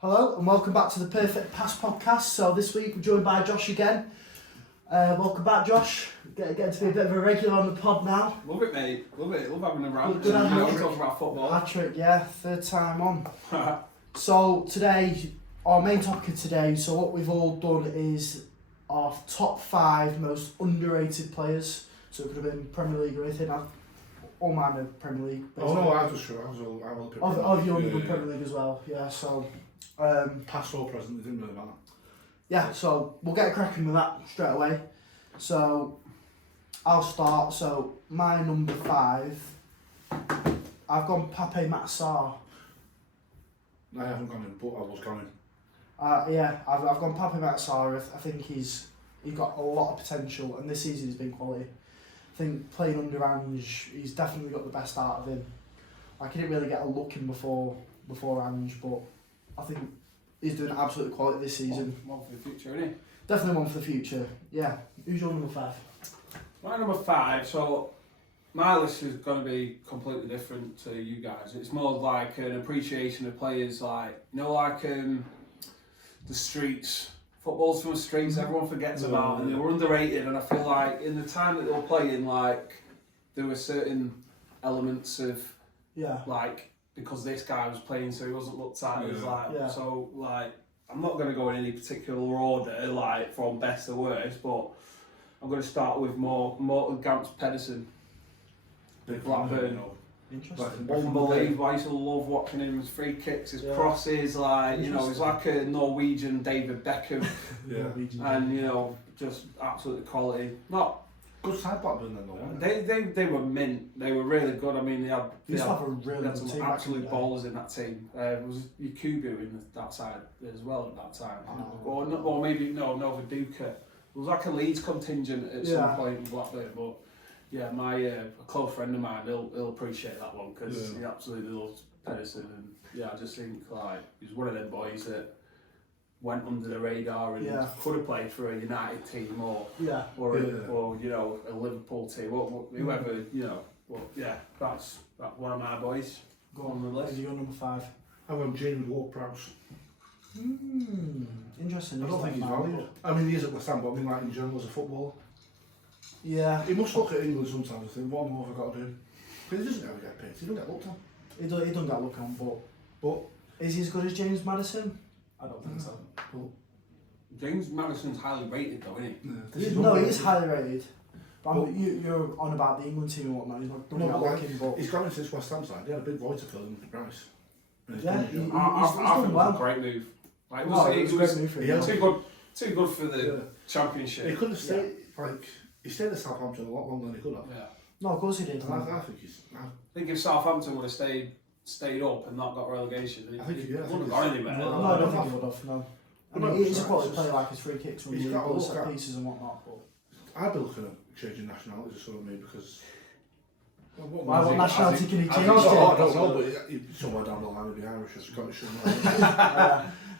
Hello and welcome back to the Perfect Pass podcast. So this week we're joined by Josh again. Welcome back, Josh. Getting to be a bit of a regular on the pod now. Love it, mate. Love it. Love having a rant. Good having a Talking about football. Hat-trick, yeah, third time on. So today, our main topic of today, so what we've all done is our top 5 most underrated players. So it could have been Premier League or anything. All mine are Premier League. Oh no, I was sure. I will pick Of you only Premier League as well, yeah. So past or present, it didn't really matter. yeah, so we'll get cracking with that straight away. So I'll start. So my number 5, I've gone Pape Matsar. I haven't gone in, but I was going. Yeah, I've gone Pape Matsar. I think he's got a lot of potential, and this season he's been quality. I think playing under Ange, he's definitely got the best out of him. Like, he didn't really get a look in before Ange, but I think he's doing absolute quality this season. One for the future, isn't he? Definitely one for the future. Yeah. Who's your number 5? My number 5, so my list is going to be completely different to you guys. It's more like an appreciation of players, like, you know, like the streets. Football's from the streets, everyone forgets about, and they were underrated. And I feel like in the time that they were playing, like, there were certain elements of, like, because this guy was playing, so he wasn't looked at as like, so like, I'm not going to go in any particular order, like from best to worst, but I'm going to start with Morten Gamst Pedersen, Blackburn. Interesting. Unbelievable. I used to love watching him, his free kicks, his crosses, like, you know, he's like a Norwegian David Beckham. And, you know, just absolute quality. Not good side Blackburn then, though. They were mint. They were really good. I mean, they had some some absolute ballers in that team. It was Yakubu in that side as well at that time. Or maybe Nova Duca. It was like a Leeds contingent at some point in Blackburn, but yeah, my a close friend of mine, he'll appreciate that one because he absolutely loves Pedersen, and yeah, I just think like he's one of them boys that went under the radar and could have played for a United team or you know, a Liverpool team or whoever, you know. But yeah, that's one of my boys. Go on the list. You're number 5. I went James Ward-Prowse. Interesting. I don't think he's valued. I mean, he is at West Ham, but I mean, like in general as a footballer. Yeah. He must look at England sometimes and think, what more have I got to do? Because he doesn't ever get picked. He doesn't get looked on. He doesn't get looked on, but is he as good as James Maddison? I don't think so. But James Maddison's highly rated though, isn't he? No, he is highly rated. But you're on about the England team and whatnot. He's not doing looking, but he's gone into this West Ham side. He had a big void to fill in Rice. Yeah, he's done well. A great move. Like, it was a great move for him. Too good for the championship. He could have stayed he stayed at Southampton a lot longer than he could have. Yeah. No, of course he did. I think he's. I think if Southampton would have stayed up and not got relegation, he wouldn't have got anywhere. No, I don't think he would have. No. I mean, he's a quality player, like his free kicks from the set pieces and whatnot. But I'd be looking at changing nationalities or something, because. What nationality can he change? I don't know, but somewhere down the line would be Irish or Scottish.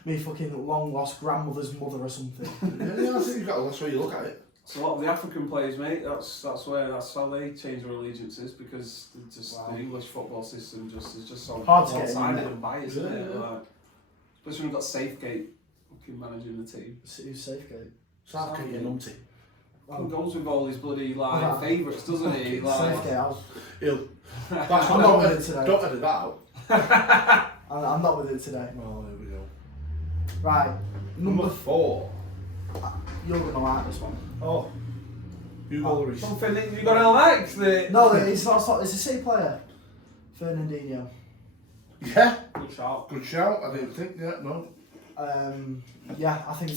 Me fucking long lost grandmother's mother or something. Yeah, I think that's where you look at it. So a lot of the African players, mate, that's how they change their allegiances, because the English football system is just so hard to get one-sided and biased, isn't it? Like, especially when you've got Safegate fucking managing the team. Who's Safegate? Southgate and Umpty. He goes with all his bloody like favourites, doesn't he? Like, I'm not with it today. Don't edit that out. I'm not with it today. Well, there we go. Right, number 4. You're gonna like this one. Oh, Hugo Lloris. Something that you gotta like. No, it's not. It's a City player, Fernandinho. Yeah. Good shout. Good shout. I didn't think that. No. Yeah, I think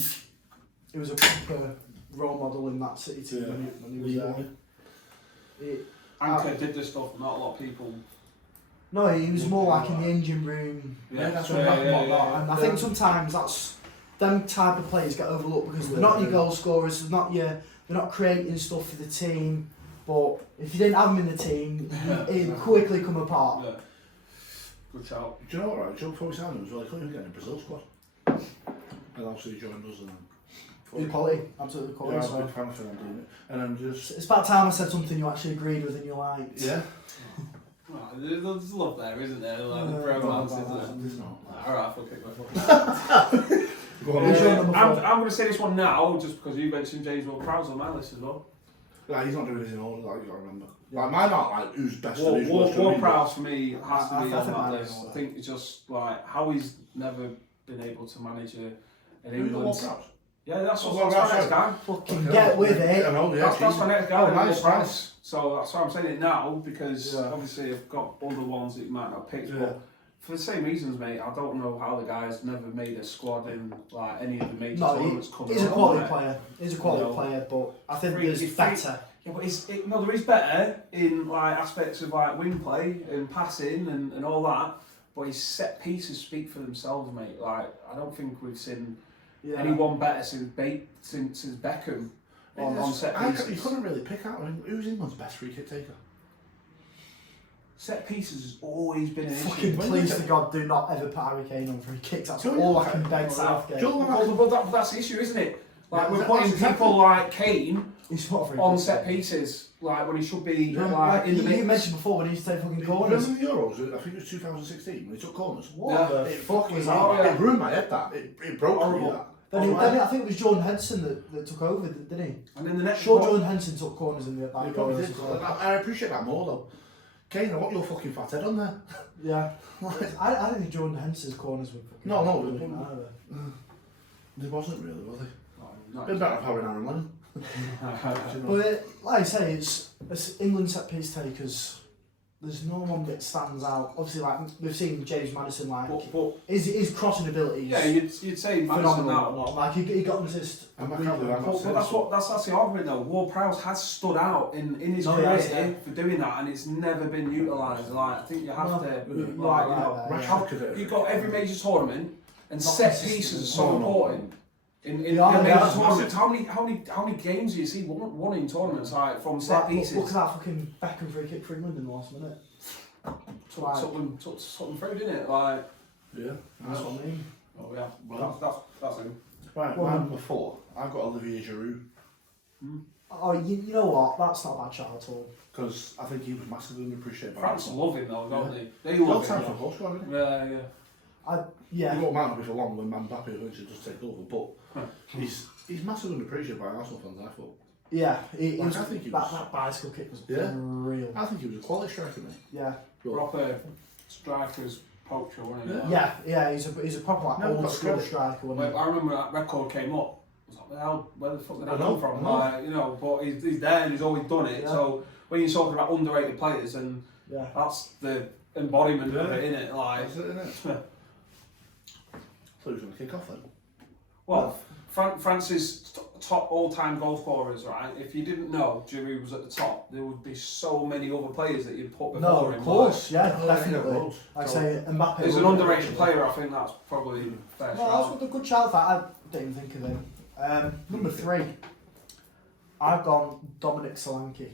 he was a proper role model in that City team when he was there. Anchor did this stuff. Not a lot of people. No, he was more like in the engine room. Yeah, that's what and I think sometimes that's them type of players get overlooked because they're not your goal scorers, they're not creating stuff for the team. But if you didn't have him in the team, he'd quickly come apart. Yeah. Good shout. Do you know what, right? Joe before we signed him as well, he couldn't even get in the Brazil squad. And obviously he joined us and then quality, absolutely quality. Yeah, I was a big fan of Fernandinho. And I'm just... It's about time I said something you actually agreed with and you liked. Yeah. Well, There's love there, isn't there? Like the bromance, isn't There's there? not. Alright, fuck it. Go on. Who's your number I'm 4? going to say this one now, just because you mentioned James Ward-Prowse on my list as well. Like, he's not doing this in order, like, you got to remember. Like, mine aren't like who's best and who's worst. Ward-Prowse for me has to be I on think that mine list. is. I think it's just like how he's never been able to manage an Who's England. Ward-Prowse? Yeah, that's Oh, my Ward-Prowse, next guy. Fucking get with it. I know, yeah. That's my next guy. Oh, nice, Ward-Prowse. nice. So that's why I'm saying it now because Yeah. obviously I've got other ones that you might not pick. Yeah. But for the same reasons, mate, I don't know how the guy's never made a squad in like any of the major No, tournaments coming he's a up, quality right? player. He's a quality No. player, but I think Free- there's he's better. Yeah, but no, there is better in like aspects of like wing play and passing and all that. But his set pieces speak for themselves, mate. Like I don't think we've seen Yeah. anyone better since Beckham on set You pieces. couldn't really pick out who's England's best free kick taker. Set pieces has always been an Fucking issue. please to God, do not ever put Harry Kane on free kicks. That's Joe, all I can beg Oh, Southgate. Joe- Well, that's the issue, isn't it? Like Yeah, we're that's putting exactly- people like Kane He's not a free on kick set taker. pieces, like when he should be Yeah, like in the you mix. mentioned before when he used to take fucking Remember corners. the Euros? I think it was 2016 when he took corners. What Yeah. the It fuck fucking was oh, that? yeah. It ruined my head. That it broke me. Horrible. That. Then I think it was Jordan Henson that took over, didn't he? And then the next Sure, one- Jordan Henson took corners in the You back. probably did. I appreciate that more though. Kane, I want your fucking fat head on there. Yeah. I don't think Jordan Henson's corners were fucking No, no, brilliant no. either. There wasn't really, was there? No, Been better having Aaron Lennon. But like I say, it's England set piece takers. There's no one that stands out. Obviously, like we've seen James Maddison, like but his crossing abilities. yeah, you'd say Madison phenomenal. that. Like he got an assist. And I can't believe I'm not But that's the argument though. Ward-Prowse has stood out in his Oh, career yeah. for doing that, and it's never been utilised. Like I think you have to, like you know, right, How could it? you've got every major tournament, and Not set consistent. pieces are so No, no. important. In Yeah, major yeah. tournaments, how many games do you see won in tournaments like from set pieces? Look at that fucking Beckham free kick for England in the last minute. Took them through, didn't it? Like, Yeah. That's what I mean. oh yeah, Well. that's him. Right, Well, my number 4. I've got Olivier Giroud Oh, you know what? That's not a bad shot at all. because I think he was massively underappreciated by France Arsenal. love him though, don't they? They Well, love time him. for goal scorer, isn't it? Yeah. Yeah. He won't mind me for long when Mbappe eventually just take over, but he's massively underappreciated by Arsenal fans, I thought. Yeah, he Like, was, I think he that, was- that bicycle kick was Yeah. unreal. I think he was a quality striker, mate. Yeah, Proper strikers poacher, wasn't he? yeah, he's a proper like Never old got school credit. striker. Well, Wasn't I remember that record came up. I was like, where the fuck did I that know, come from? I know. Like, you know, but he's there and he's always done it. Yeah. So when you're talking about underrated players, and he? Yeah. that's the embodiment of Yeah. it, innit? Like, That's it, innit? So he was going to kick off then. well, France's top all-time goal scorers, right? If you didn't know Giroud was at the top, there would be so many other players that you'd put before No, him. of course, yeah, Oh, definitely. yeah, Like I So, say, Mbappe. As an underrated player, I think that's probably fair. No, that's what a good shout. I didn't even think of him. Number 3, I've gone Dominic Solanke.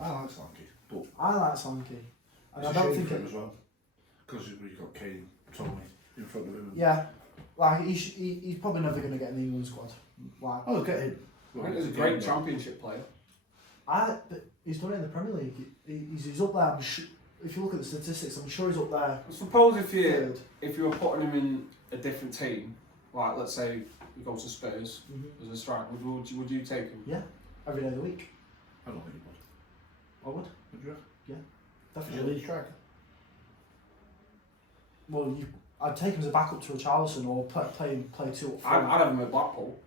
I like Slanky, but I like Solanke, and it's I a don't shame think for him it. as well. Because you've got Kane, Tommy in front of him. Yeah, like he's probably never going to get in the England squad. Like, Oh, get him. I think he's a great championship player. but he's done it in the Premier League. He's up there. If you look at the statistics, I'm sure he's up there. I suppose Third. if you were putting him in a different team, like let's say he goes to Spurs Mhm. as a striker, would you take him? Yeah, every day of the week. I don't think he would. I would. Would you? Is your Definitely. lead striker? Well, I'd take him as a backup to a Charleston or play 2 up front. I'd have him at Blackpool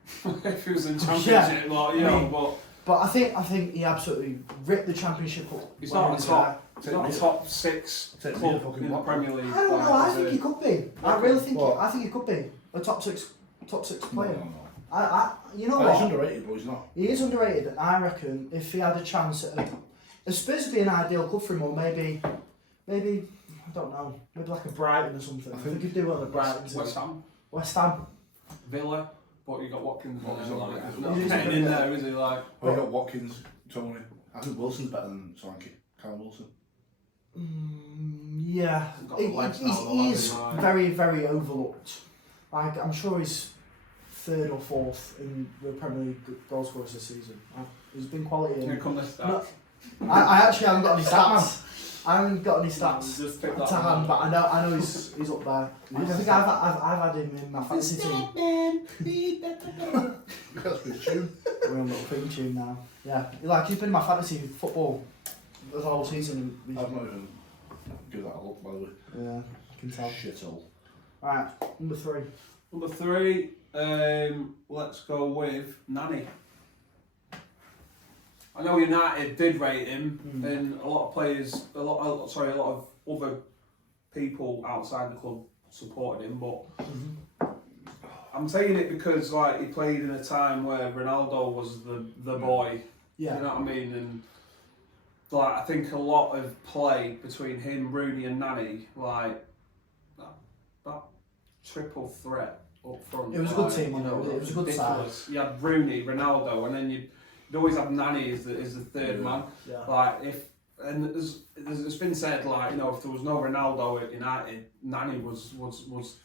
if he was in Yeah. Championship, like, you I know. mean, But But I think he absolutely ripped the Championship up. he's when not he on was top. there. He's not a top 6 Take me club a fucking in the Blackpool. Premier League. I don't know. I like, think he could be. I really think. What? I think he could be a top six player. No. You know He's what? underrated, but he's not. He is underrated, and I reckon if he had a chance at Spurs would be an ideal club for him, or maybe I don't know, maybe like a Brighton or something. I think he'd do well at Brighton. West Ham, West Ham. Villa, but you got Watkins. Well, he's there, not like, great, he's is not he? He's getting in not there, is he? Like, Well, you got Watkins, Tony. I think Wilson's better than Solanke. Kyle Wilson. Yeah, He's got the legs now, though, he is hasn't he? very, very overlooked. Like I'm sure he's 3rd or 4th in the Premier League goal scorers this season. He's been quality. here come this No, I actually haven't got any stats. I haven't got any stats Just pick to that hand, one. but I know he's up there. I think I've had him in my fantasy team. That's his tune. We're on a little theme tune now. Yeah, like he's been in my fantasy football the whole season. I've not even give that a look, by the way. Yeah, I can tell. Shithole. Right, number 3. Number 3, let's go with Nani. I know United did rate him, and a lot of players, a lot of other people outside the club supported him, but I'm saying it because like he played in a time where Ronaldo was the boy. Yeah. You know what I mean? And like I think a lot of play between him, Rooney, and Nani, like that triple threat up front. It was a good team, wasn't it? It was a good side. You had Rooney, Ronaldo, and then you'd always have Nani as the third man. Yeah. Like it's been said, like, you know, if there was no Ronaldo at United, Nani was He always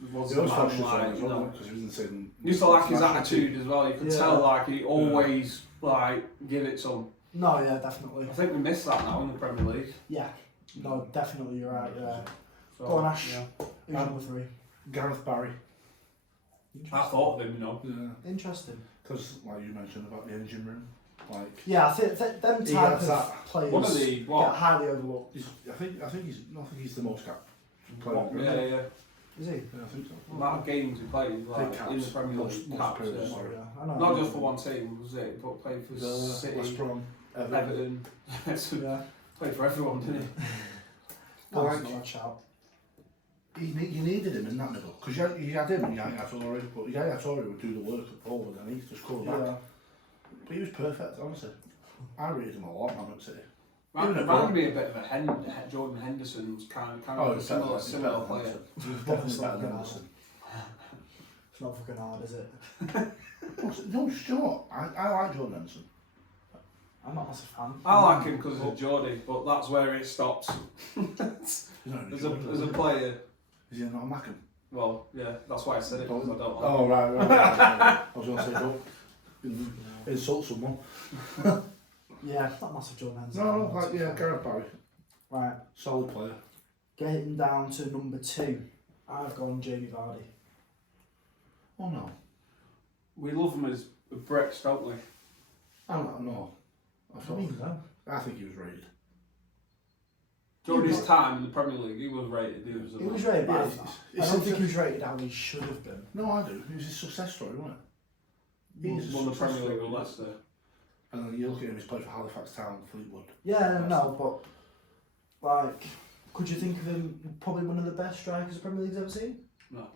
felt shit as well, because he was in the same. You used to like his attitude as well. You could Yeah. tell like he always like give it some. No, yeah, definitely. I think we missed that now in the Premier League. Yeah. No, definitely, you're right. Yeah. So, Go on, Ash. yeah. Who's number 3? Gareth Barry. I thought of him, you know. Yeah. Interesting. Because, like you mentioned about the engine room, like. Yeah, I think them He type gets of that. players One of the get what? highly overlooked. I think he's the most capped player. What? Yeah. Is he? Yeah, I think so. The amount of games he played like Caps. in the Premier League, Most caps, periods, yeah. sorry. Yeah, I know. Not just for one team, was it? But played for West City, Brom, Everton. Yeah. Played for everyone, didn't he? Well, That's like- not a shout. You needed him in that middle because you had him and Yaya Toure, but Yaya Toure would do the work over and he just come back. Yeah. But he was perfect, honestly. I rated him a lot, man, at City. Reminded me a bit of a Jordan Henderson's kind of it's similar better than player. Henderson. He was definitely better than Henderson. It's not fucking hard, is it? No, sure. I like Jordan Henderson. I'm not a massive fan. I like him because of Geordie, but that's where it stops. He's not really As a Jordan. player, Is he not a Mackham? well, yeah, that's why I said it, because I don't like Oh, him. right. I was going to say, don't insult someone. Yeah, not a massive Jordan Henderson. No, like, yeah, Gareth Barry. Right, Solid player. getting down to number 2. I've gone Jamie Vardy. Oh, no. We love him as bricks, don't we? I don't know. I mean, no. I think he was rated. During his time in the Premier League, he was rated. He He was rated, but Yeah, I don't think he was rated how he should have been. No, I do. It was his success story, wasn't it? He's a won the success Premier League story. with Leicester. And then you look at him, he's played for Halifax Town, Fleetwood. Yeah, no, but like, could you think of him probably one of the best strikers the Premier League's ever seen? No.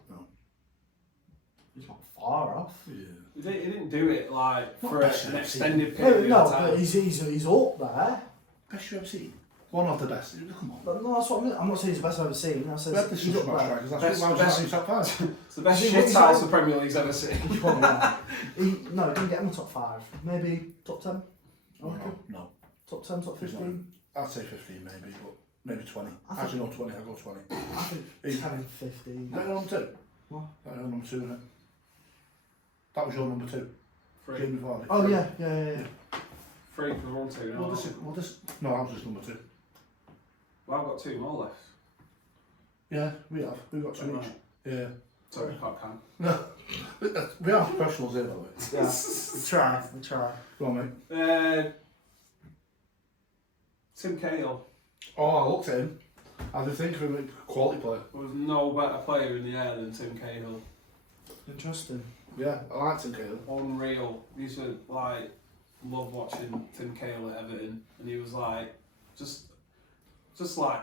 He's not far off. Yeah. He didn't do it like Not for best an I've extended No, period no, of time. but he's up there. Best you ever seen? One of the best. Come on. But no, that's what I'm not saying he's the best I've ever seen. I We said had this he's up discussion about there. strikers. That's Best- why I was best- like, top 5. It's the best Is he- what shit is house that? the Premier League's ever seen. Probably not. He didn't get him in top 5. Maybe top 10. Okay. No. Top 10, top He's 15. I'd say 15 maybe, but maybe 20. I think- Actually, no, 20. I'll go 20. I think He's- 10 and 15. Is that your number 2? What? That your number 2, isn't it? That was your number 2. Free. Jamie Vardy. Oh yeah. Free for one, two. No, No, I was just number 2. well, I've got 2 more left. Yeah, we have. We've got 2 Right. each. Yeah. Sorry, I can't. No. We are professionals here, by the way. Yeah. We try. Go on, mate. Tim Cahill. Oh, I looked at him. I did think of him a quality player. There was no better player in the air than Tim Cahill. Interesting. Yeah, I liked him, Caleb. Unreal. I used to like love watching Tim Cahill at Everton, and he was like just like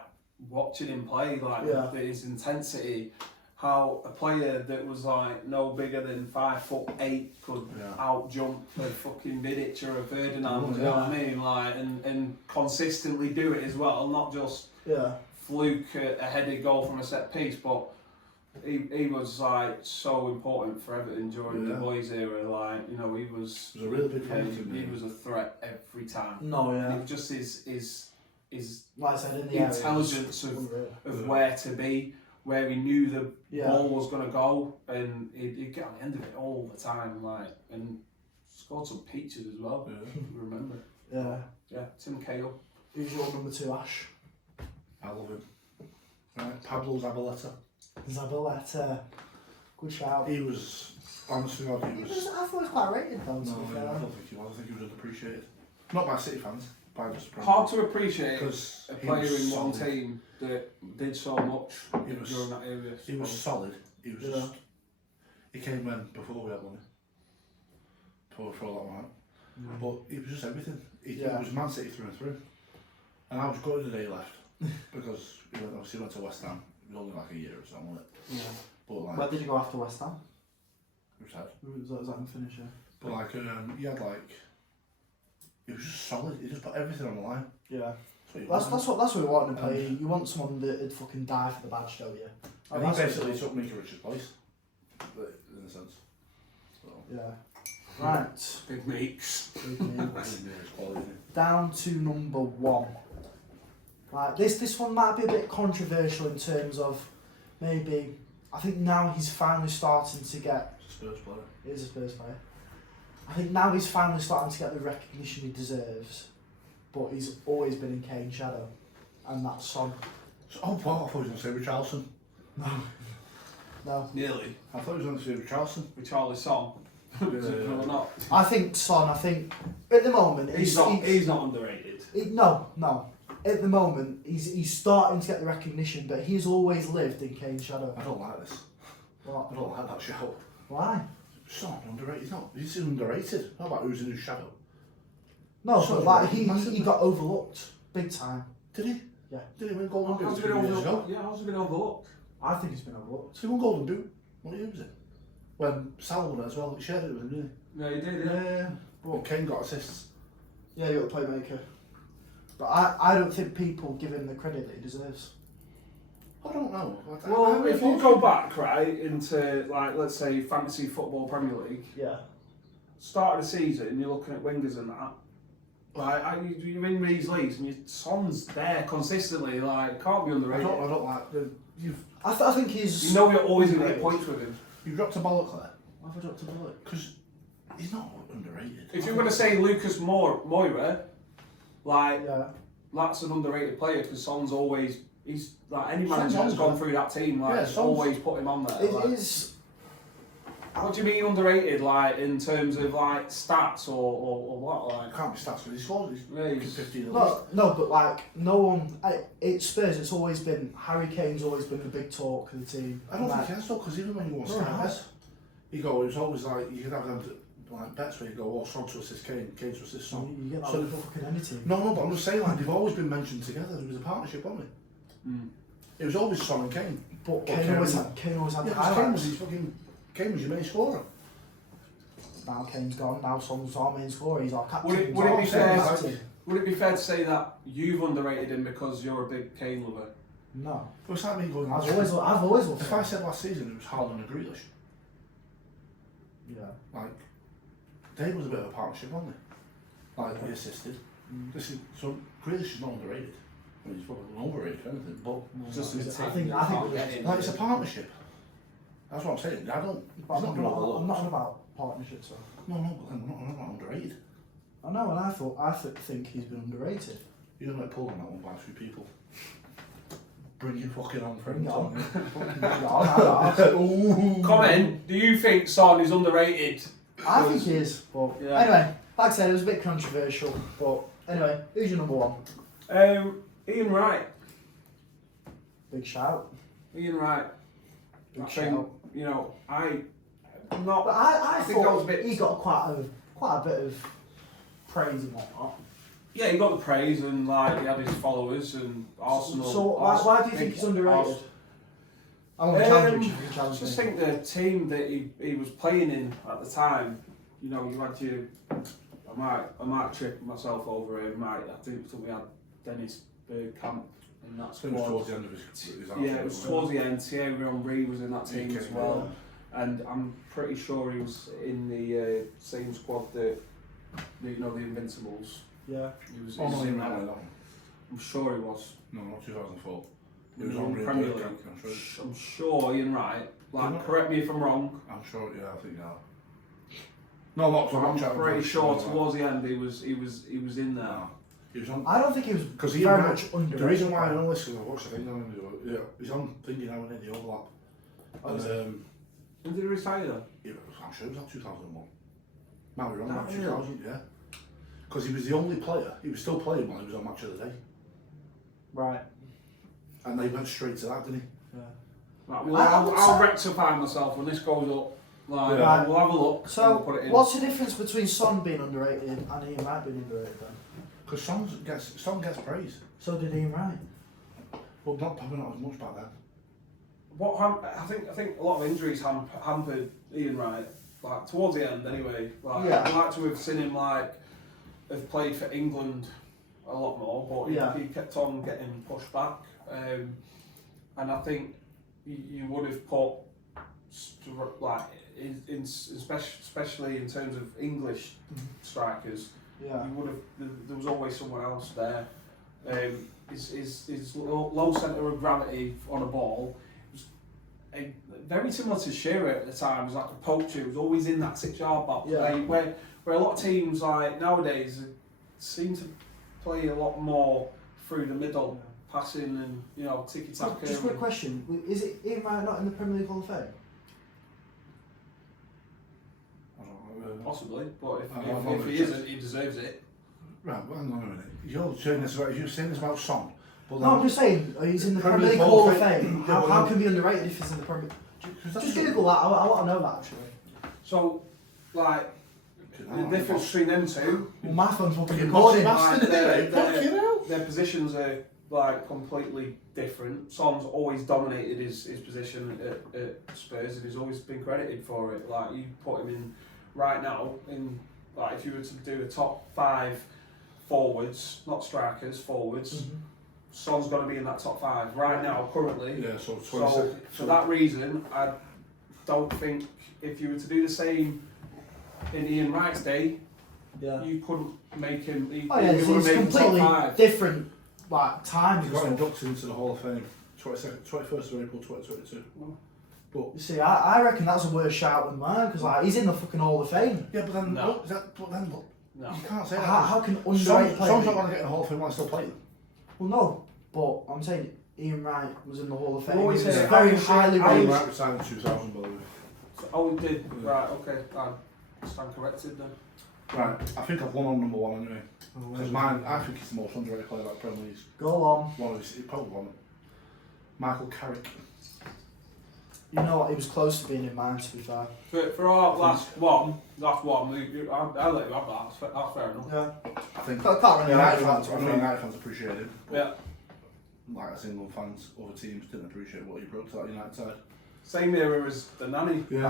watching him play, like Yeah. his intensity. How a player that was like no bigger than 5'8" could Yeah. out jump a fucking Vidic or a Ferdinand. Oh, You know what I mean? Like and consistently do it as well, not just Yeah. fluke a headed goal from a set piece, but he was like so important for Everton during the Yeah. boys era. Like, you know, he was It was a really big fan of him. he was a threat every time. No, And yeah. it was just his Like I said, in the intelligence area, of where to be, where he knew the Yeah. ball was going to go, and he'd get on the end of it all the time, like, and scored some peaches as well. Yeah. If you remember? Yeah. Yeah, Tim Cahill. Who's your number 2, Ash? I love him. Right, Pablo Zabaleta. Zabaleta. Good shout. He was, honestly, God, I thought he was quite rated though, to be fair. I don't think he was. I think he was underappreciated. Not by City fans, by just Hard to appreciate because a player in one team that did so much during that era. He was solid. He was just. He came before we had money. Before all that went out. But he was just everything. He was Man City through and through. And I was gutted the day he left because he went to West Ham. It was only like a year or something, wasn't it? Yeah. But like, Where did you go after West Ham? Who's that? Was that in finisher? But like, he had like, he was just solid. He just put everything on the line. Yeah. That's what we want to play. You want someone that'd fucking die for the badge, don't you? And he basically took Mika Richards' place, in a sense. So. Yeah. Right. Big Meeks. Big Meeks. Down to number 1. Like this one might be a bit controversial in terms of maybe. I think now he's finally starting to get. Spurs player. He is a Spurs player. I think now he's finally starting to get the recognition he deserves, but he's always been in Kane's shadow, and that's Son. Oh, what? I thought he was going to say Richarlison. No. Nearly. I thought he was going to say Richarlison. With Charlie Song. Or not. I think Son. I think at the moment He's not underrated. No. At the moment, he's starting to get the recognition, but he's always lived in Kane's shadow. I don't like this. What? I don't like that show. Why? Son underrated. He's not. He's underrated. How about who's in his shadow? No, Son, but like massive. he got overlooked big time. Did he? Yeah. Did he win Golden Boot? How's he been overlooked? Yeah, how's he been overlooked? I think he's been overlooked. He won Golden Boot. What year was it? When Salah won it as well. He shared it with him, didn't Yeah, he did. Yeah. he? But Kane got assists. Yeah, he got the playmaker. But I don't think people give him the credit that he deserves. I don't know. Well, if you go back, right, into, like, let's say, Fantasy Football Premier League, Yeah. start of the season, you're looking at wingers and that, like, you're in these leagues and your Son's there consistently, like, can't be I underrated. don't like the. I think he's. You know you're always going to get points with him. You dropped a bollock there. Why have I dropped a bullet? Because he's not underrated. If you're going to say Lucas Moira, like, Yeah. that's an underrated player because Son's always, he's, like, any Son's manager that's on gone there. through that team, like, Yeah, has Son's- always put him on there. It like. is. What do you mean underrated, like, in terms of, like, stats or what, like? Can't be stats, but he scored. Yeah, He's 15 at least. No, but like no one. It's Spurs. It's always been Harry Kane's always been the big talk of the team. I don't like, think he has though, because even when you want No, to he start has. bet, you go, it was always like, you could have them like bets where you go, oh, Son to assist Kane, Kane to assist Son. You get that So with fucking any team. No, but I'm just saying, like, they've always been mentioned together. There was a partnership, wasn't it? It was always Son and Kane. But Kane Kane always had the Yeah, because Kane highlights. Kane was your main scorer. Now Kane's gone. Now Son's our main scorer. He's our captain. Would it he's be our fair? captain. Would it be fair to say that you've underrated him because you're a big Kane lover? No. It was like me going, I've always loved if I said last season it was Haaland and Grealish, Yeah. like, they was a bit of a partnership, wasn't they? Like, he assisted. So Grealish is not underrated. I mean, he's probably overrated for anything, but Just No, as a I team, think you I can't think get in. like, it's a partnership. That's what I'm saying. I don't. But He's not going to I'm overlook. not on about partnerships. Though. No, but then we're not underrated. I know, and I think he's been underrated. You're going to get pulled on that one by a few people. Bring your fucking on, Bring friend. it on. Ooh. Comment, do you think Son is underrated? I think he is, but Yeah. anyway, like I said, it was a bit controversial, but anyway, who's your number 1? Ian Wright. Big shout. Ian Wright. Big I shout. think, you know, I'm But not. I think that was thought a bit- he got quite a bit of praise and whatnot. Yeah, he got the praise and like he had his followers and Arsenal. So why do you think he's underrated? I want to challenge you. I just think the team that he was playing in at the time, you know, you had to. I might trip myself over here. I think we had Dennis Bergkamp in that So it was squad. towards the end of his Yeah, it was towards the end. Thierry Henry was in that team He as came well, down. and I'm pretty sure he was in the same squad that the Invincibles. Yeah. He was, Oh, he no, was he in was that. not. I'm sure he was. No, not 2004. It In was the on Premier League. I'm sure Ian Wright. Like, Didn't it? correct me if I'm wrong. I'm sure, yeah, I think that. No, not I'm pretty sure towards the end he was in there. No. He was on. I don't think he was Because very much underrated. the reason why I know this is I watched the thing on him. He's on thinking now and then the overlap. And when did he retire? I'm sure it was like 2001. Might be wrong, Oh, about really? 2000, yeah. Because he was the only player. He was still playing while he was on Match of the Day. Right. And they went straight to that, didn't he? Yeah. Right, well, I'll rectify myself when this goes up. Like, Right. we'll have a look. So, and we'll put it in. what's the difference between Son being underrated and Ian Wright being underrated then? Because Son gets praise. So did Ian Wright. But probably not as much back then. I think a lot of injuries hampered Ian Wright. Like towards the end, anyway. Like Yeah. I'd like to have seen him have played for England a lot more, but he kept on getting pushed back. And I think you would have put especially in terms of English strikers. Yeah. You would have. There was always someone else there. His low centre of gravity on a ball was very similar to Shearer at the time. He was like a poacher. He was always in that 6-yard box. Yeah. Where a lot of teams like nowadays seem to play a lot more through the middle, passing and tiki taka. Just a quick question: is it Ian Wright not in the Premier League Hall of Fame? Possibly, but if he isn't, he deserves it. Right, well, hang on a minute. You're saying this about Son. But No, I'm just saying he's in the Premier League Hall of Fame. How can he be underrated if he's in the Premier? Just Google that. I want to know that actually. So, like, the difference between them two. Well, my phone's fucking recording. Their positions are like completely different. Son's always dominated his position at Spurs, and he's always been credited for it. Like you put him in right now in like if you were to do a top 5 forwards, not strikers, forwards. Mm-hmm. Son's got to be in that top 5 right now, currently. Yeah, so for that reason, I don't think if you were to do the same in Ian Wright's day, you couldn't make him. It's completely different times. He got inducted into the Hall of Fame 21st of April 2022. But you see, I reckon that's a worse shout than mine because he's in the fucking Hall of Fame. Yeah, but then no. You can't say that. How can underrated Son's player? not going to get in the Hall of Fame while still playing. Well, no, but I'm saying Ian Wright was in the Hall of Fame. Always He was say- very always say- highly Ian rated. Wright retired in 2000, by the way. Oh, we did. Right. Okay. I stand corrected then. Right, I think I've won on number 1 anyway. Because I think he's the most underrated player that Premier League. Go on. One of his, he probably won it. Michael Carrick. You know what? He was close to being in mine, to be fair. For our last one, I'll let you have that. That's fair enough. Yeah. I think I can't really United argue fans, that, I to know be fair. United fans appreciate him. Yeah. Like as England fans, other teams didn't appreciate what he brought to that United side. Same era as the nanny. Yeah,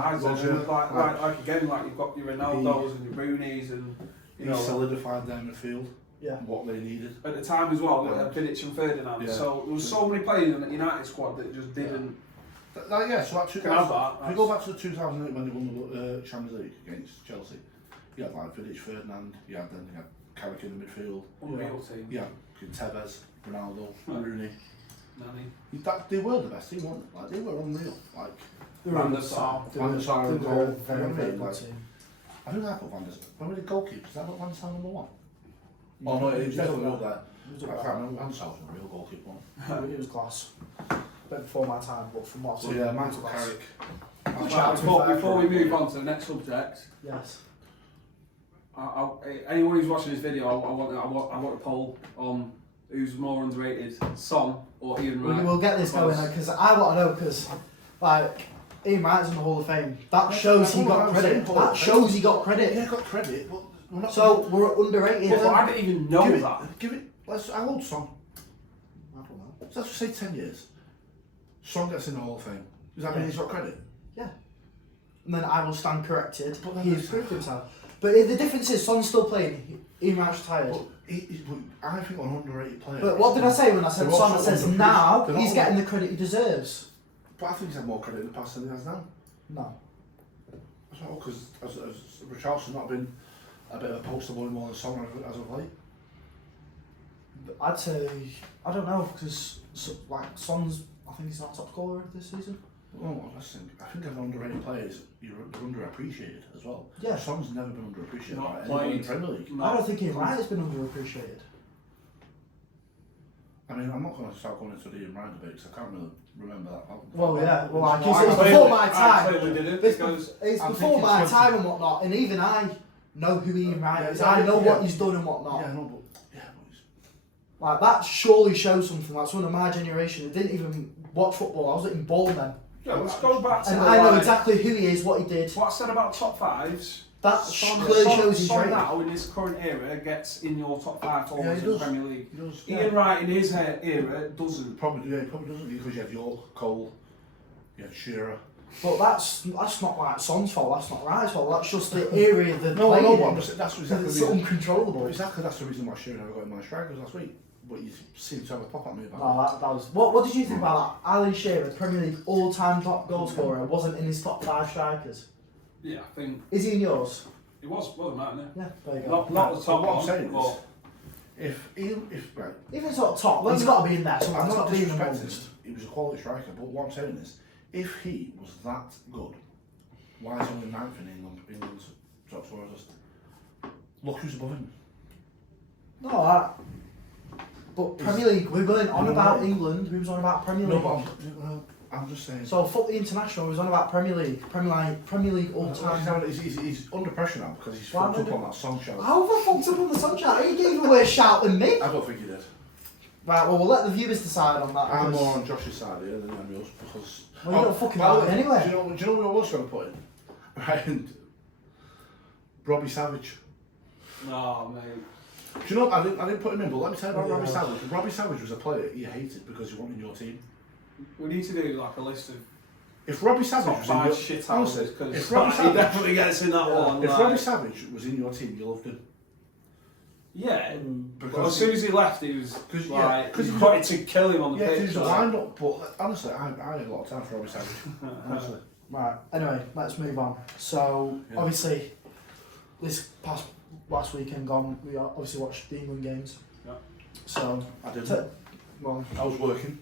Like again, like you've got your Ronaldos and your Rooney's and He solidified their midfield. Yeah. What they needed. At the time as well, Vidic and Ferdinand. Yeah. So there was so many players in the United squad that just didn't. So that Can have that. if we go back to the 2008 when they won the Champions League against Chelsea, you had like Vidic, Ferdinand, you had Carrick in the midfield. Unreal team. Yeah, Tevez, Ronaldo, Rooney. Nanny. They were the best team, weren't they? Like, they were unreal. Like, Van der Sar. Van der Sar and They were a goal. very, very good Like, team. I think I put Van der Sar. When we did goalkeepers, that put Van der Sar number 1. Oh no, it was definitely up there. I can't remember. Van der Sar was a real goalkeeper. It was class. Bit before my time, but from what I've So seen, yeah, it was Michael class. Carrick. Right, before we move on to the next subject, Yes. anyone who's watching this video, I want a poll on who's more underrated, Son or Ian Wright. We'll get this going because I want to know because Ian Wright's in the Hall of Fame. That shows he got credit. That shows he got credit. Yeah, got credit, but we're not. So we're underrated. But I didn't even know give that. Give it. How old's Son? I don't know. So let's just say 10 years. Son gets in the Hall of Fame. Does that mean he's got credit? Yeah. And then I will stand corrected. But then He's there's- proved himself. But the difference is Son's still playing. Ian Wright's retired. But I think an underrated player. But what did I say when I said They're Son? I also says underappreciated. now They're he's not getting the credit he deserves. But I think he's had more credit in the past than he has now. No. As well, because as Richarlison not been a bit of a poster boy more than Son as of late. I'd say I don't know because Son's. I think he's our top scorer this season. Well, I think as an underrated players, you're underappreciated as well. Yeah. Son's never been underappreciated Not by anyone in played. the Premier League. I don't think Ian Wright has been underappreciated. I mean, I'm not going to start going into the Ian Wright debate because I can't really remember that. Well, yeah. Well, like, Well, it's I before my I time. clearly didn't It's, because it's I'm before thinking my 20. time and whatnot, and even I know who Ian Wright is. Yeah, I know yeah. what he's done and whatnot. Yeah, no, but it's, Like, that surely shows something. Like, someone of my generation that didn't even watch football. I wasn't even born then. yeah, let's go back to And the, I know like, exactly who he is, what he did. what I said about top fives. That Son clearly shows his range. now in this current era gets in your top 5 forwards he in the does. Premier League. he does. Ian Wright in his era doesn't. Probably doesn't because you had York, Cole, you had Shearer. But that's not like Son's fault, that's not Wright's fault, that's just the area that No, played I know, in. but I'm just, that's exactly It's the reason. uncontrollable. Exactly, that's the reason why Shearer never got in my strikers last week. But you seem to have a pop at me about No, that was. What did you think about that? Alan Shearer, Premier League all-time top goal scorer, wasn't in his top 5 strikers. Yeah, I think Is he in yours? it wasn't that, no. Yeah, there you go. Not the top what I'm one, saying but is, if right, If it's not top, well, he's got to be in there. So I'm it's not got to be in the disrespecting most. him. He was a quality striker, but what I'm saying is, if he was that good, why is he only 9th in England's top scorers list? Look who's above him. No, but Premier League, we're going on about England, we was on about Premier League. No, but I'm just saying. So, fuck the international, we was on about Premier League. Premier League all-time. He's under pressure now because he's Why fucked am I up on that song shout. How have I fucked up on the sunshine? He gave a worse shout than me. I don't think he did. Right, well, we'll let the viewers decide on that. I'm because- more on Josh's side here than on yours because. Well, you don't fucking by the like way, me anyway. Do you know who I was going to put in? Right, and Robbie Savage. no, mate. Do you know? I didn't put him in, but let me tell you about Yeah. Robbie Savage. Robbie Savage was a player you hated because you wanted in your team. We need to do like a list of If Robbie Savage top was in 5 your shit honestly, houses because if Robbie he Savage, definitely gets in that one. if like, Robbie Savage was in your team, you loved him yeah, but as because soon as he left, he was Cause, yeah, like, 'cause he he- wanted to kill him on the yeah, pitch. he was a like. wind-up. But honestly, I had a lot of time for Robbie Savage. honestly, Right, anyway, let's move on. So, Yeah. obviously, last weekend gone, we obviously watched the England games. Yeah. So, I didn't. well, I was working.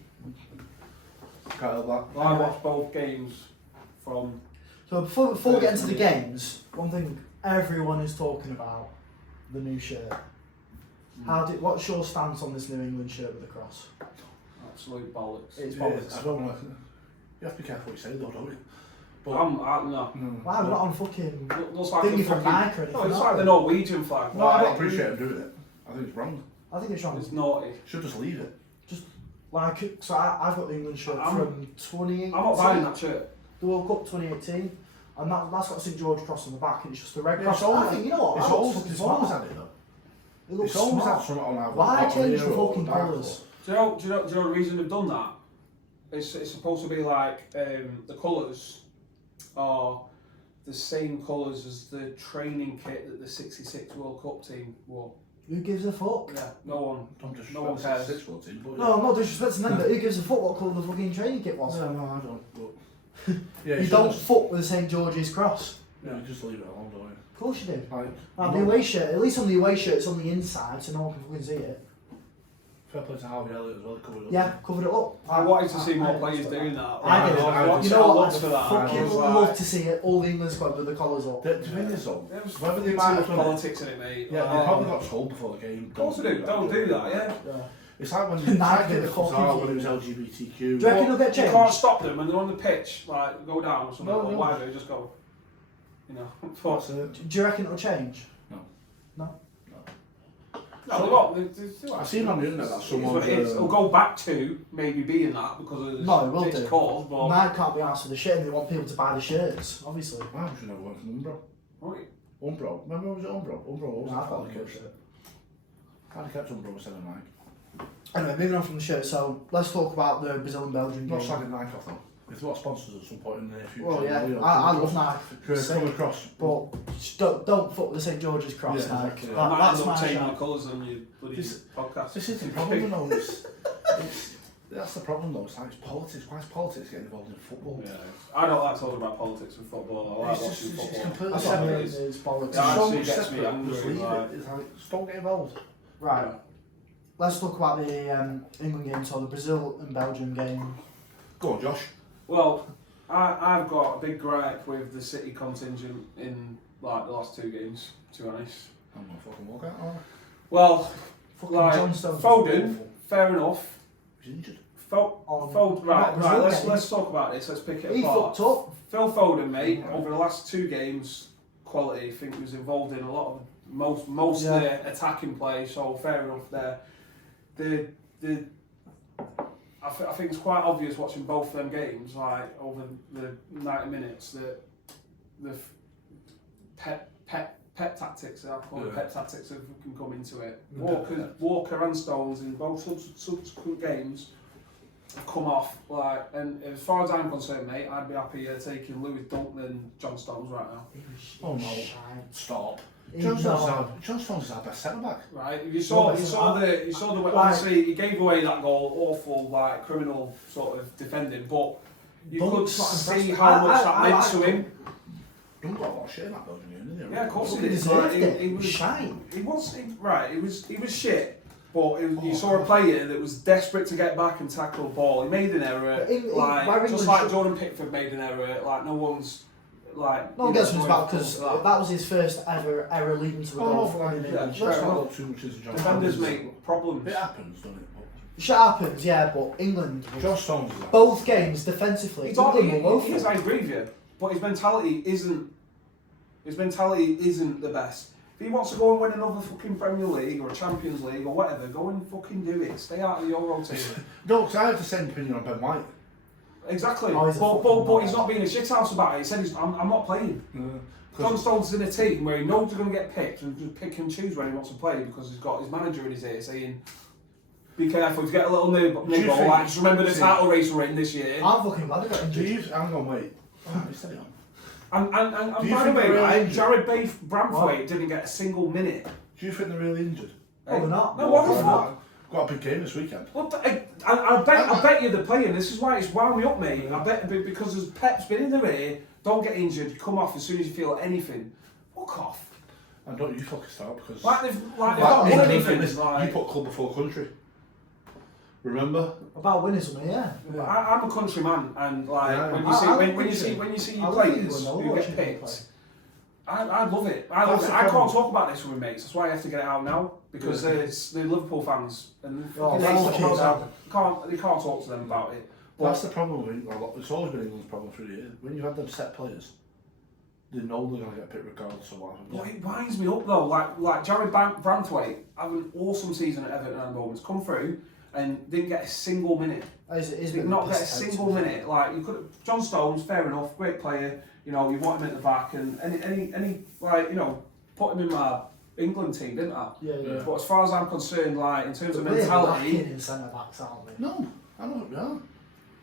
Can't help that. Well, I watched both games from. so before we get into the games, one thing everyone is talking about, the new shirt. What's your stance on this New England shirt with the cross? Absolute bollocks. It's Yeah, bollocks. I don't want to. You have to be careful what you say, though, don't you? But No. Why we're not on fucking Looks like thingy the from fucking, Nike or anything? no, it's are like we? the Norwegian flag. No, I I like, don't appreciate him doing it. I think it's wrong. I think it's wrong. It's naughty. Should just leave it. Like, so I've got the England shirt I'm- from 2018. I'm not buying that shirt. The World Cup 2018, and that's got St George cross on the back, and it's just a red Yeah, cross. it's always- I think, you know what, It's that looks always, fucking it's always smart. had it though. It looks It's always smart. had something on our. Why on change the here or fucking back or- colours? Do you know the reason they've done that? It's supposed to be like the colours are the same colours as the training kit that the '66 World Cup team wore. Who gives a fuck? Yeah, no one. Don't just No one cares. team, but No, I'm not disrespecting them, but who gives a fuck what colour the fucking training kit was? No, I don't. But yeah, You don't fuck with the St George's cross. Yeah, you just leave it alone, don't you? Of course you do. Like, Now, the away shirt, at least on the away shirt, it's on the inside, so no one can fucking see it. fair play to Harvey Elliott as well. Covered it up. Yeah, covered it up. I wanted to see more I players understand doing that. that. I did. I You know what? looked I'd for that. I fucking was love like, to see it, all the England squad with the colours up. The thing is though, There was whether they too might much have done it, politics in it, mate. yeah, they probably got told before the game. Of course they do. Don't do that, yeah. Yeah. It's like when Nike it's like did the the fucking Qatar when it was thing. LGBTQ. Do you reckon they'll get You changed? can't stop them when they're on the pitch, like go down or something. No, or no. whatever, just go. You know, What's it? Do you reckon it'll change? No, they've got. I've seen on the internet that someone. It'll go back to maybe being that because of No, it will its do. cause, but. Nike can't be asked for the shit, and they want people to buy the shirts, obviously. Wow, we should never went from Umbro. Right. Umbro. Remember was it Umbro? Umbro always No, had I've got quality the kits. shirt. I'd kept Umbro instead of Nike. Anyway, moving on from the shirt, so let's talk about the Brazil and Belgium Not game. slagging Nike off though. If they've got sponsors at some point in the near future. Well, yeah, you know, I love Nike. Could come across. But just don't fuck with the St George's cross, Yeah, Nike. exactly. I might That's end up my changing the shout. colours on your bloody This- podcast. This is the problem though. That's the problem though. It's like it's politics. Why is politics getting involved in football? Yeah. I don't like talking about politics and football. I like It's watching just- it's football. completely That's That's what what I it mean, is. it's bollocks. Yeah, So actually gets separate, me angry, just leave like- it. It's like, just don't get involved. Right, let's talk about the England game, so the Brazil and Belgium game. Go on, Josh. Well, I've got a big gripe with the City contingent in like the last 2 games, to be honest. I'm gonna fucking walk out. Well, Fucking like John Stones. Foden, fair enough. He's injured. Let's talk about this. Let's pick it He apart. fucked up. Phil Foden, mate, over the last 2 games, quality. I think he was involved in a lot of most of the attacking play. So fair enough there. I think it's quite obvious watching both them games, like over the 90 minutes, that the pep tactics, pep tactics can come into it. Walker and Stones in both subsequent games have come off, like, and as far as I'm concerned, mate, I'd be happy taking Lewis Dunk than John Stones right now. Oh no! Stop. John Stones is our best centre back. Right, you saw the obviously he gave away that goal, awful, like, criminal sort of defending, but you could see how much that meant to him. Don't got a lot of shit in that building, didn't he? Yeah, of course he did. He was shite. He was shit. But you saw a player that was desperate to get back and tackle the ball. He made an error, just like Jordan Pickford made an error. Like no one gets him back because that was his first ever error leading to a goal. Let's not too much into John. Defenders make problems. It happens, doesn't it? Shit happens, yeah, but England. Josh Stones is both games defensively. I agree with you, but his mentality isn't the best. If he wants to go and win another fucking Premier League or a Champions League or whatever, go and fucking do it. Stay out of the Euro team. No, because I have the same opinion on Ben White. Exactly, but he's not being a shithouse about it. He said, I'm not playing. John Stones is in a team where he knows he's going to get picked and just pick and choose when he wants to play because he's got his manager in his ear saying, be careful, if you get a little nibble, like, just remember the title race we're in this year. I'm fucking glad I got injured. Hang on, wait. He's steady on. And by the way, right, Jared Bramthwaite didn't get a single minute. Do you think they're really injured? Oh, they're not. No, what the fuck? Got a big game this weekend. Well, I bet you they're playing. This is why it's wound me up, mate. I bet because as Pep's been in the ear, don't get injured, come off as soon as you feel anything. Fuck off. And don't you fucking start because they've not won anything. You put club before country. Remember? About winning something, yeah. I'm a country man, and when you see your players who get picked, I love it. I can't talk about this with my mates. That's why I have to get it out now because it's the Liverpool fans and they can't talk to them about it. But that's the problem. It's always been England's problem through the year. When you have them set players, they know they're going to get picked regardless of what happens. But it winds me up though. Like Jared Bramthwaite having an awesome season at Everton at the moment. Come through and didn't get a single minute. Did not get a single minute. Like you could, John Stones, fair enough, great player. You know, you want him at the back, and any like, you know, put him in my England team, didn't I? Yeah. But as far as I'm concerned, like in terms of mentality, in centre backs, aren't we? No, I don't know.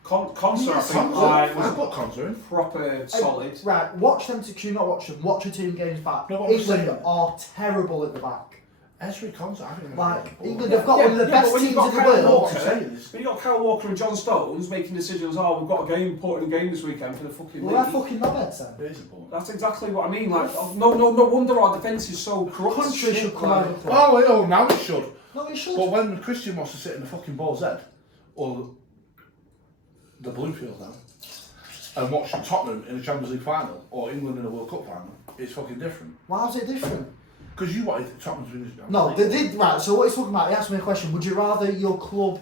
Conser, I think, was put Conser in. Proper solid. Right, watch them. Can you not watch them? Watch the 2 games back. No, England are terrible at the back. Esri Conser, I think. Like England have got one of the best teams in the world. When you got Kyle Walker and John Stones making decisions, we've got a important game this weekend for the fucking league. Well, they're fucking knobheads then. That's exactly what I mean. Like, no wonder our defence is so corrupt. Country should come out of Oh, now it should. No, it should. But when Christian wants to sit in the fucking Ball's Head, or the Bluefield now, and watch Tottenham in a Champions League final, or England in a World Cup final, it's fucking different. Why is it different? Because you wanted Tottenham to win this. No, they did. Right, so what he's talking about, he asked me a question. Would you rather your club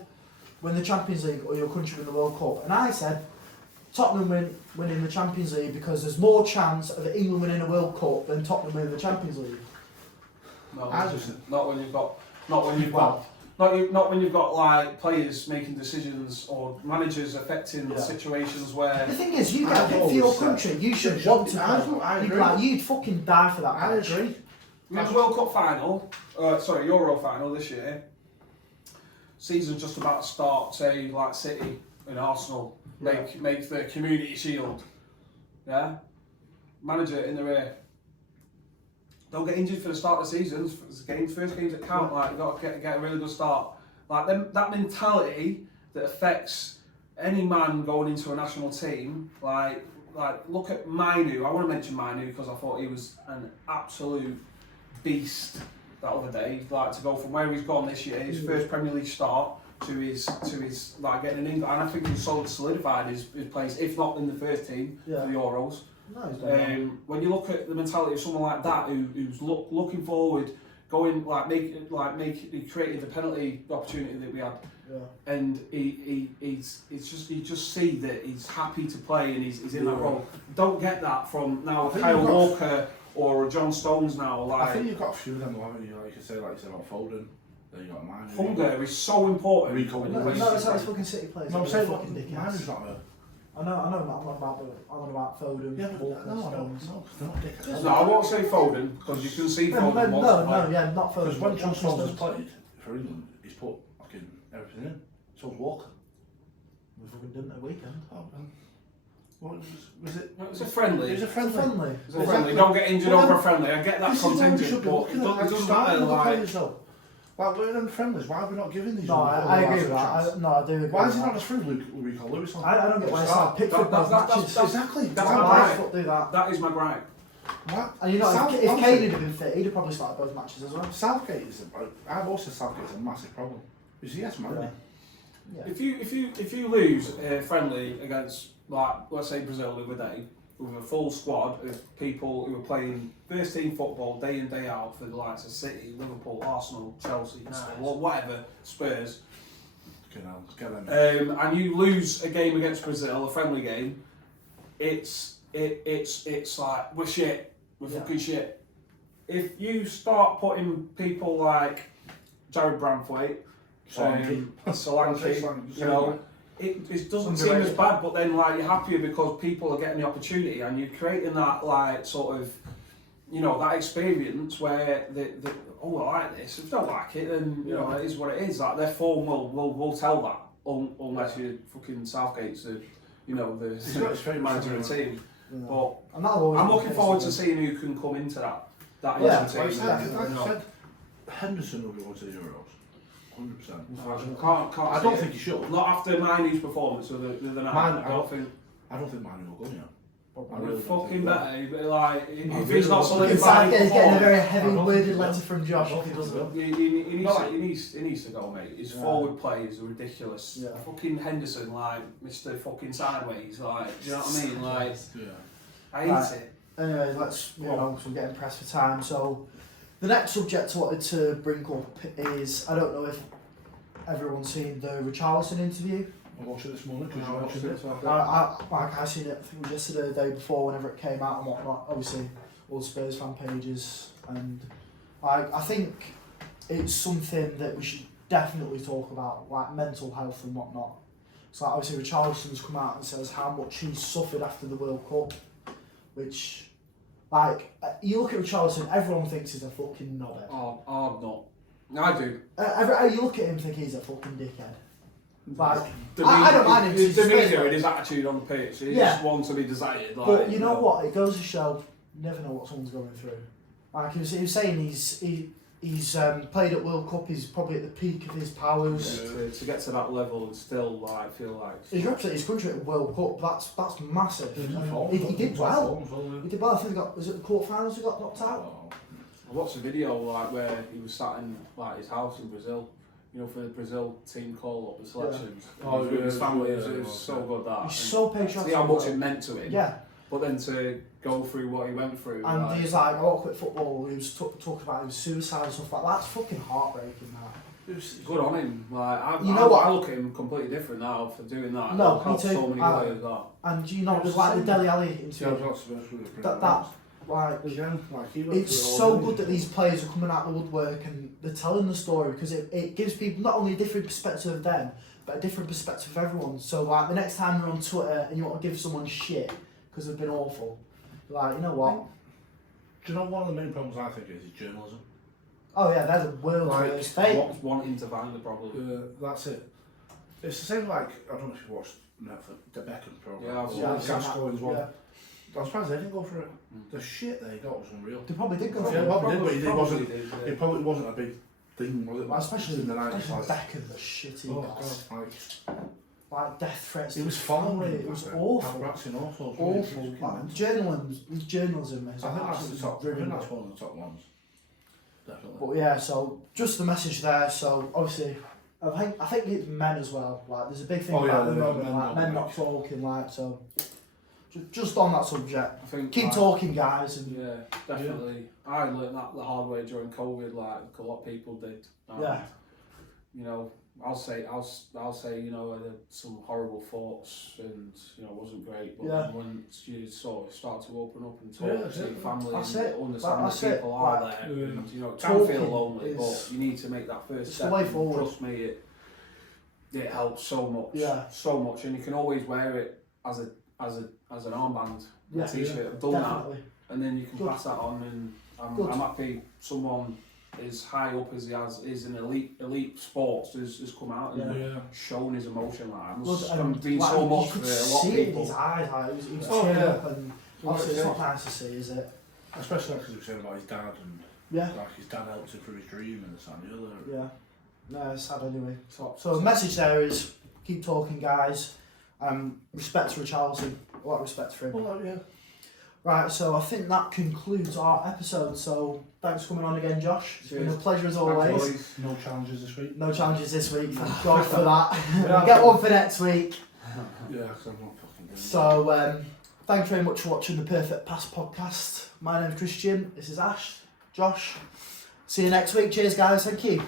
win the Champions League or your country win the World Cup? And I said, Tottenham winning the Champions League because there's more chance of England winning a World Cup than Tottenham winning the Champions League. No, not when you've got like players making decisions or managers affecting situations where. The thing is, you get picked for your country. You should want to play. You'd fucking die for that. I agree. We had the World Cup final, Euro final this year. Season's just about to start, say, like City and Arsenal make the Community Shield. Yeah? Manager in the rear. Don't get injured for the start of the season. First games that count. Like, you've got to get a really good start. Like, that mentality that affects any man going into a national team, like look at Mainu. I want to mention Mainu because I thought he was an absolute beast that other day. Like to go from where he's gone this year, his first Premier League start, to his like getting an England, and I think he's solidified his place, if not in the first team for the Euros. No, when you look at the mentality of someone like that who's looking forward, going he created the penalty opportunity that we had and he's just you just see that he's happy to play and he's in that role. Don't get that from now Kyle Walker or John Stones now. Like, I think you've got a few of them, haven't you? Like you said about Foden. Then you got mine. Hunger is so important. No, it's like fucking City players. No, I'm saying fucking dickheads. mine is not a. I know, I'm on about Foden. Yeah, but Walker, no, Stones. they're not dickheads. No, I won't say Foden because you can see Foden. Not Foden. Because when John Stones has played for England, he's put fucking everything in. So's Walker. We fucking didn't at weekend. Oh, man. What was it? It was a friendly. It was a friendly. It was a friendly. Don't get injured over a friendly. I get that contingent, but it doesn't matter. Like we're in friendlies, why are we not giving these? No, I agree with that. I do agree. Why is he not as free with Rico Lewis on? I don't get why it's like Pickford both matches. Exactly. That's my gripe. Do that. That is my gripe. What? And you know, if Kane had been fit, he'd have probably started both matches as well. Southgate is I've also said Southgate's a massive problem. Because yes, man. Yeah. If you lose a friendly against, like, let's say Brazil the other day, with a full squad of people who are playing first team football day in day out for the likes of City, Liverpool, Arsenal, Chelsea, whatever, Spurs, and you lose a game against Brazil, a friendly game, it's like we're shit, we're fucking shit. If you start putting people like Jared Branthwaite, Solanke, you know, it doesn't seem as bad, but then like you're happier because people are getting the opportunity and you're creating that like sort of, you know, that experience where oh, I like this. If you don't like it, then you know it is what it is. Like their form will tell that, unless you're fucking Southgate's the, you know, the manager of the team. Yeah. But I'm looking forward to seeing who can come into that team. Like I said, Henderson will be going to the Euros. 100%. I don't think he should. Not after Maine's performance the other night. I don't think Mane will go, I really fucking better. Like, if he's not solidified, he's getting a very heavy worded letter from Josh. If he doesn't, he needs to go, mate. His forward play is ridiculous. Yeah. Fucking Henderson, like Mr. Fucking Sideways, like, do you know what I mean? Like, I hate it. Anyways, let's move on because we're getting pressed for time. So, the next subject I wanted to bring up is, I don't know if everyone's seen the Richarlison interview. I watched it this morning because you mentioned it. I seen it, I think it was yesterday, the day before, whenever it came out and whatnot. Obviously, all the Spurs fan pages, and I think it's something that we should definitely talk about, like mental health and whatnot. So like, obviously Richarlison's come out and says how much he suffered after the World Cup, which, like, you look at Richarlison, everyone thinks he's a fucking knobhead. Oh, I'm not. I do. You look at him and think he's a fucking dickhead. Like, I don't mind him. His demeanour and his attitude on the pitch, he's just one to be desired. Like, but you know what? It goes to show you never know what someone's going through. Like he was saying, he's played at World Cup. He's probably at the peak of his powers. To get to that level and still like feel like he's represented his country at World Cup. That's massive. He did well. He did well. I think was it the quarterfinals he got knocked out. I watched a video like where he was sat in like his house in Brazil. You know, for the Brazil team call up the selections. His family, it was so good that. He's so patriotic. See how much it meant to him. Yeah. But then to go through what he went through. And he's like, I won't quit football. He was talking about his suicide and stuff like that. That's fucking heartbreaking, that. It was good on him. Like, I look at him completely different now for doing that. No, me too. So many players that. And you know, it was like the Dele Alli interview. It's so good that these players are coming out of the woodwork and they're telling the story, because it gives people not only a different perspective of them, but a different perspective of everyone. So like the next time you're on Twitter and you want to give someone shit because they've been awful, like, you know what? Do you know one of the main problems I think is journalism? Oh yeah, they're the world's worst fate. Wanting to find the problem. That's it. It's the same like, I don't know if you watched Netflix, the Beckham programme. Yeah, Gascoigne's one. Yeah. I'm surprised they didn't go for it. The shit they got was unreal. They probably did go for it. Yeah, probably did, but it probably wasn't a big thing, was it? Well, especially in the 90s. Like, Beckham, the shit he got. Like death threats. It was following. It was awful. Awful. Journalism is. I think that's the top. I think that's one of the top ones. Definitely. But yeah, so just the message there. So obviously, I think it's men as well. Like there's a big thing about the moment, like men not talking. Like so. Just on that subject, I think keep talking, guys. And yeah, definitely. Yeah. I learned that the hard way during COVID, like a lot of people did. Yeah. You know, I'll say, you know, I had some horrible thoughts and, you know, it wasn't great. But Yeah. once you sort of start to open up and Yeah, talk that's to your it. family That's and it. understand That's that it. people are Like, there, and, you know, it can talking feel lonely, is- but you need to make that first it's step. the way and forward. Trust me, it helps so much. Yeah. So much, and you can always wear it as an armband, Yeah. a t-shirt. Yeah. I've done that. Definitely. And then you can Good. pass that on, and Good. I'm happy someone as high up as he is in elite sports has come out and Yeah. shown his emotion. Like, it Good, must and have been like, so much you for could a lot see of it in people. his eyes, like, he was Oh, tearing yeah. up, and obviously it's not nice to see, is it? Especially because he was saying about his dad and Yeah. like his dad helped him through his dream and this and the other. Yeah. No, it's sad anyway. Top. So the message there is, keep talking, guys. Respect for Richarlison. A lot of respect for him. Well, yeah. Right, so I think that concludes our episode. So thanks for coming on again, Josh. It's been a Cheers. pleasure as Thanks, always. boys. No challenges this week. No challenges this week. Thank God for that. Yeah. We'll get one for next week. Yeah, because I'm not fucking doing So thanks very much for watching the Perfect Pass podcast. My name's Christian. This is Ash. Josh. See you next week. Cheers, guys. Thank you.